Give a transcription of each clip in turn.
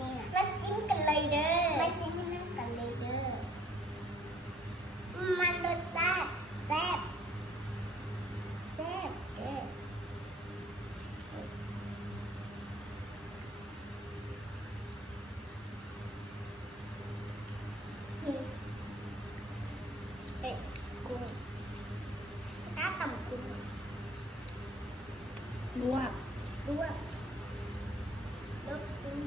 นี่มาซิ้นกันเลยเด้อมาซิ้นนั่งกันเลยเด้อมันรสชาติแซ่บแซ่บเด้อเอ๊ะกุ้งสกัดต่ำกุ้งลวกลวกกุ้ง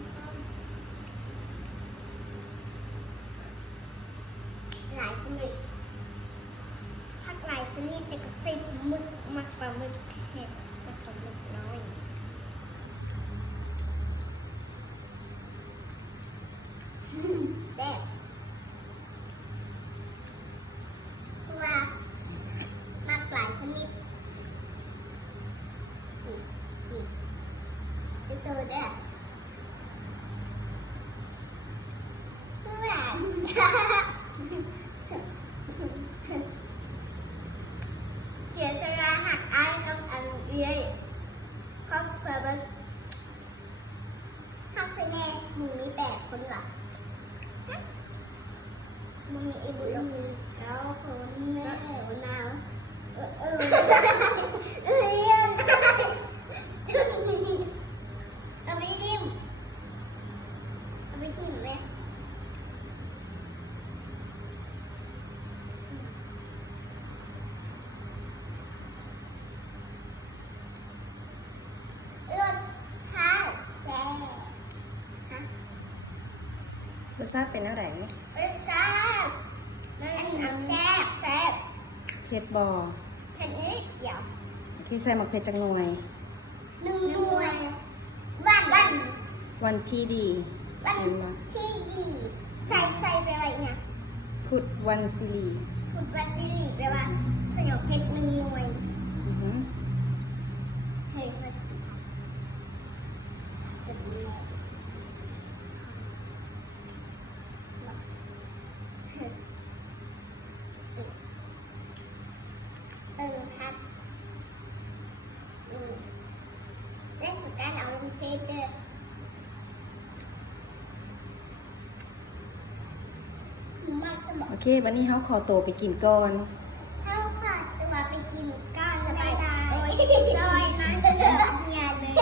หลายชนิดผักหลายชนิดแต่ก็ใส่หมึกมักปลาหมึกเห็ดมักปลาหมึกน้อยแซ่บเพราะว่ามักหลายชนิดนี่โซดาหวานเสียสละหักอายกับอันเอี้ยเขาเผื่อว่าหักไปแน่มึงมี8 คนเหรอมึงมีอีบุญ9 คนแม่หัวหนาวเรียนเอาไปดิมเอาไปจิ้มไหมรสชาติแซ่บฮะ รสชาติเป็นอะไร รสชาติมันแซ่บแซ่บ เผ็ดบอ แค่นี้เดี๋ยว ที่ใส่หมักเผ็ดจังหน่วย 1 หน่วยวัน วันที่ดี ที่ดีใส่ไปไว้เนี่ย พุธวันซิลี พุดวาซิลีแปลว่าสยบเพชร1 หน่วย อือหือ เฮ้ยมันจะดีครับและสุดการเอาลงเฟซด้วยมาสมอง โอเค วันนี้เขาขอตัวไปกินก่อน เข้าค่ะตัวไปกินก้อนสบายๆโอ้ยจอยนะเดือดเนียนเลย